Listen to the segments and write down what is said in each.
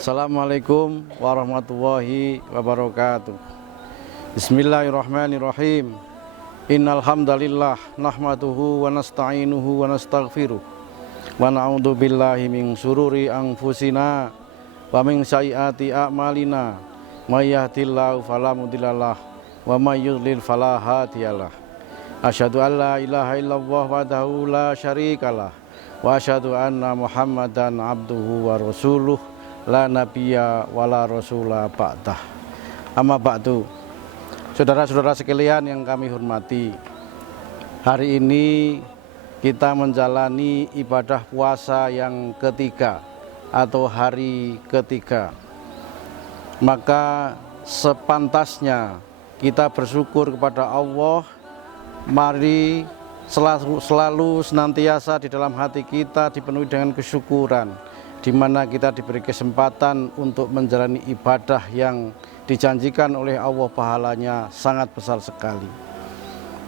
Assalamualaikum warahmatullahi wabarakatuh. Bismillahirrahmanirrahim. Innal hamdalillah nahmaduhu wa nasta'inuhu wa nastaghfiruh wa na'udzu billahi min syururi anfusina wa min sayyiati a'malina may yahdihillahu fala mudhillalah wa may yudlil fala hadiyalah. Asyhadu an la ilaha illallah wahdahu la syarikalah wa asyhadu anna Muhammadan abduhu wa rasuluh la nabiyya wala rasula ba'dah. Amma ba'du. Saudara-saudara sekalian yang kami hormati, hari ini kita menjalani ibadah puasa yang ketiga atau hari ketiga. Maka sepantasnya kita bersyukur kepada Allah. Mari selalu senantiasa di dalam hati kita dipenuhi dengan kesyukuran, di mana kita diberi kesempatan untuk menjalani ibadah yang dijanjikan oleh Allah, pahalanya sangat besar sekali.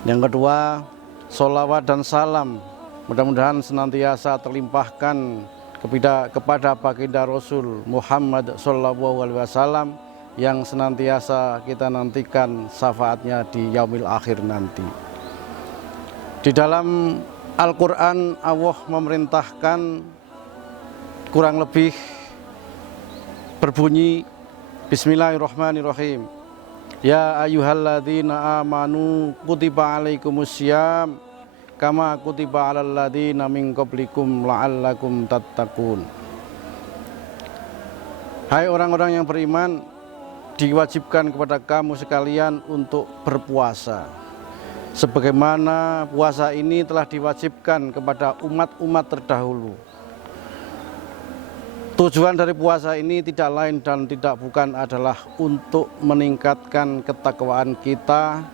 Yang kedua, sholawat dan salam mudah-mudahan senantiasa terlimpahkan kepada baginda Rasul Muhammad SAW yang senantiasa kita nantikan syafaatnya di yaumil akhir nanti. Di dalam Al-Quran Allah memerintahkan kurang lebih berbunyi Bismillahirrahmanirrahim. Ya ayyuhalladzina amanu kutiba alaikumussyam kama kutiba alal ladzina min qablikum la'allakum tattaqun. Hai orang-orang yang beriman, diwajibkan kepada kamu sekalian untuk berpuasa sebagaimana puasa ini telah diwajibkan kepada umat-umat terdahulu. Tujuan dari puasa ini tidak lain dan tidak bukan adalah untuk meningkatkan ketakwaan kita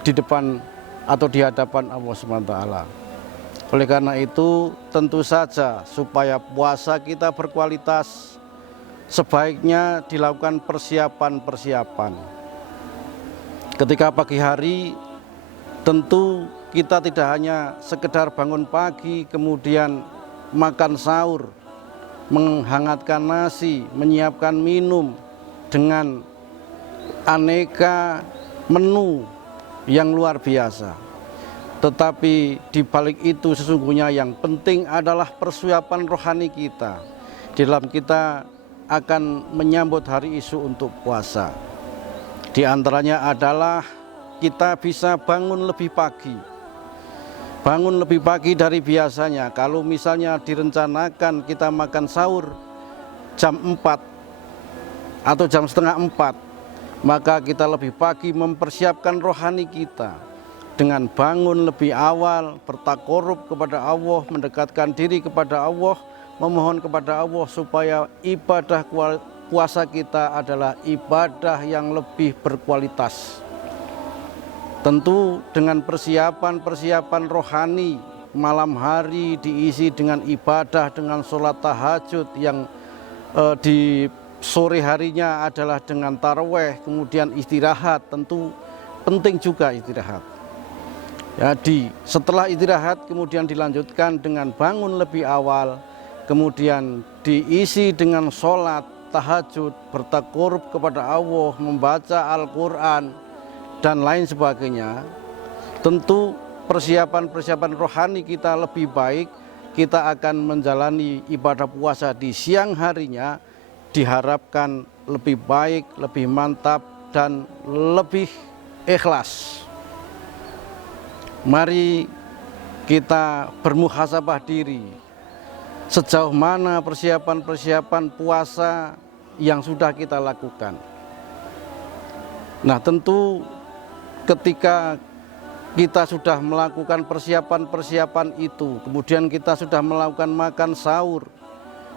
di depan atau di hadapan Allah SWT. Oleh karena itu, tentu saja supaya puasa kita berkualitas, sebaiknya dilakukan persiapan-persiapan. Ketika pagi hari, tentu kita tidak hanya sekedar bangun pagi kemudian makan sahur, menghangatkan nasi, menyiapkan minum dengan aneka menu yang luar biasa. Tetapi di balik itu sesungguhnya yang penting adalah persiapan rohani kita di dalam kita akan menyambut hari isu untuk puasa. Di antaranya adalah kita bisa bangun lebih pagi. Bangun lebih pagi dari biasanya. Kalau misalnya direncanakan kita makan sahur jam 4 atau jam setengah 4, maka kita lebih pagi mempersiapkan rohani kita dengan bangun lebih awal, bertakarub kepada Allah, mendekatkan diri kepada Allah, memohon kepada Allah supaya ibadah puasa kita adalah ibadah yang lebih berkualitas. Tentu dengan persiapan-persiapan rohani, malam hari diisi dengan ibadah, dengan sholat tahajud yang di sore harinya adalah dengan taraweh, kemudian istirahat, tentu penting juga istirahat. Jadi setelah istirahat kemudian dilanjutkan dengan bangun lebih awal, kemudian diisi dengan sholat tahajud, bertakarub kepada Allah, membaca Al-Quran, dan lain sebagainya. Tentu persiapan-persiapan rohani kita lebih baik. Kita akan menjalani ibadah puasa di siang harinya diharapkan lebih baik, lebih mantap, dan lebih ikhlas. Mari kita bermuhasabah diri, sejauh mana persiapan-persiapan puasa yang sudah kita lakukan. Nah, tentu ketika kita sudah melakukan persiapan-persiapan itu, kemudian kita sudah melakukan makan sahur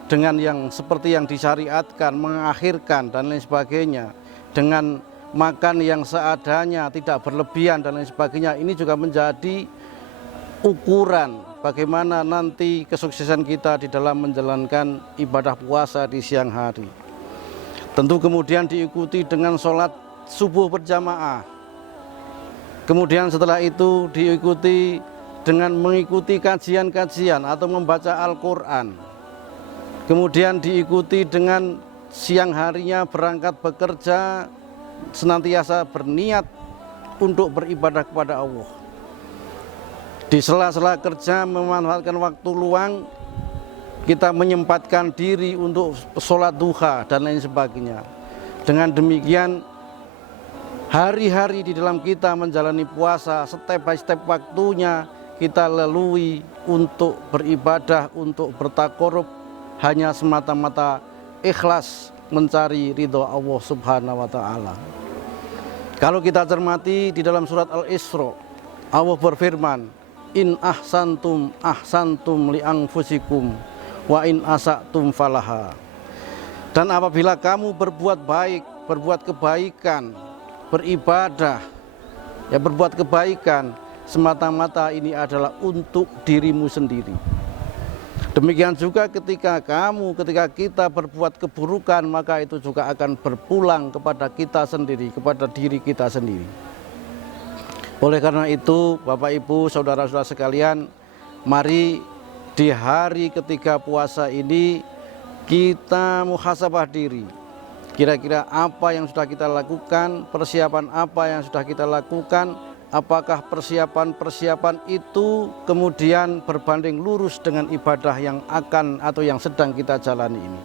dengan yang seperti yang disyariatkan, mengakhirkan dan lain sebagainya, dengan makan yang seadanya, tidak berlebihan dan lain sebagainya, ini juga menjadi ukuran bagaimana nanti kesuksesan kita di dalam menjalankan ibadah puasa di siang hari. Tentu kemudian diikuti dengan sholat subuh berjamaah. Kemudian setelah itu diikuti dengan mengikuti kajian-kajian atau membaca Al-Quran. Kemudian diikuti dengan siang harinya berangkat bekerja, senantiasa berniat untuk beribadah kepada Allah. Di sela-sela kerja memanfaatkan waktu luang, kita menyempatkan diri untuk sholat duha dan lain sebagainya. Dengan demikian, hari-hari di dalam kita menjalani puasa, step by step waktunya kita lalui untuk beribadah, untuk bertakorup, hanya semata-mata ikhlas mencari ridho Allah Subhanahu wa Ta'ala. Kalau kita cermati di dalam surat Al-Isra, Allah berfirman, in ahsantum ahsantum li anfusikum wa in asatum falaha. Dan apabila kamu berbuat baik, berbuat kebaikan, beribadah, ya berbuat kebaikan, semata-mata ini adalah untuk dirimu sendiri. Demikian juga ketika kita berbuat keburukan, maka itu juga akan berpulang kepada kita sendiri, kepada diri kita sendiri. Oleh karena itu, Bapak Ibu, saudara-saudara sekalian, mari di hari ketiga puasa ini kita muhasabah diri. Kira-kira apa yang sudah kita lakukan, persiapan apa yang sudah kita lakukan, apakah persiapan-persiapan itu kemudian berbanding lurus dengan ibadah yang akan atau yang sedang kita jalani ini.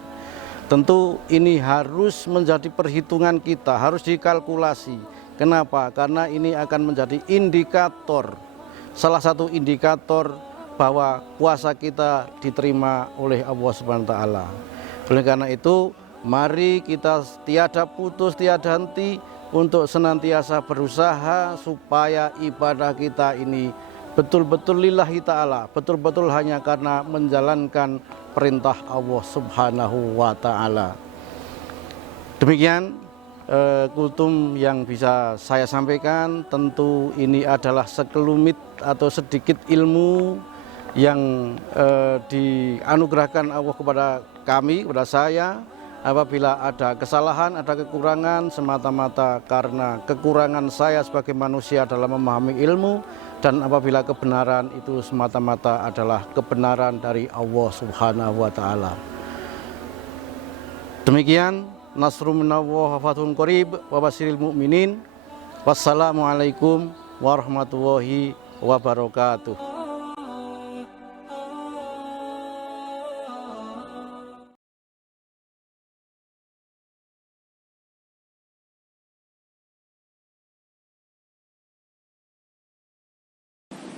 Tentu ini harus menjadi perhitungan kita, harus dikalkulasi. Kenapa? Karena ini akan menjadi indikator, salah satu indikator bahwa puasa kita diterima oleh Allah Subhanahu wa Ta'ala. Oleh karena itu, mari kita tiada putus, tiada henti untuk senantiasa berusaha supaya ibadah kita ini betul-betul lillahi ta'ala, betul-betul hanya karena menjalankan perintah Allah Subhanahu wa Ta'ala. Demikian kultum yang bisa saya sampaikan. Tentu ini adalah sekelumit atau sedikit ilmu yang dianugerahkan Allah kepada kami, kepada saya. Apabila ada kesalahan, ada kekurangan, semata-mata karena kekurangan saya sebagai manusia dalam memahami ilmu, dan apabila kebenaran itu semata-mata adalah kebenaran dari Allah Subhanahu wa Ta'ala. Demikian, nasrun minallah wa fathun qarib wa basyiril mu'minin. Wassalamualaikum warahmatullahi wabarakatuh.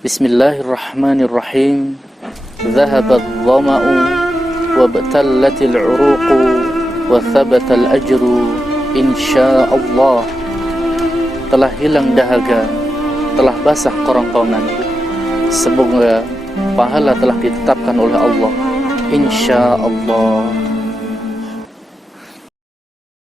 Bismillahirrahmanirrahim. Dhahabat dhama'u wabtallatil 'uruqu wa thabatal ajru insyaallah. Telah hilang dahaga, telah basah kerongkongan. Semoga pahala telah ditetapkan oleh Allah insyaallah.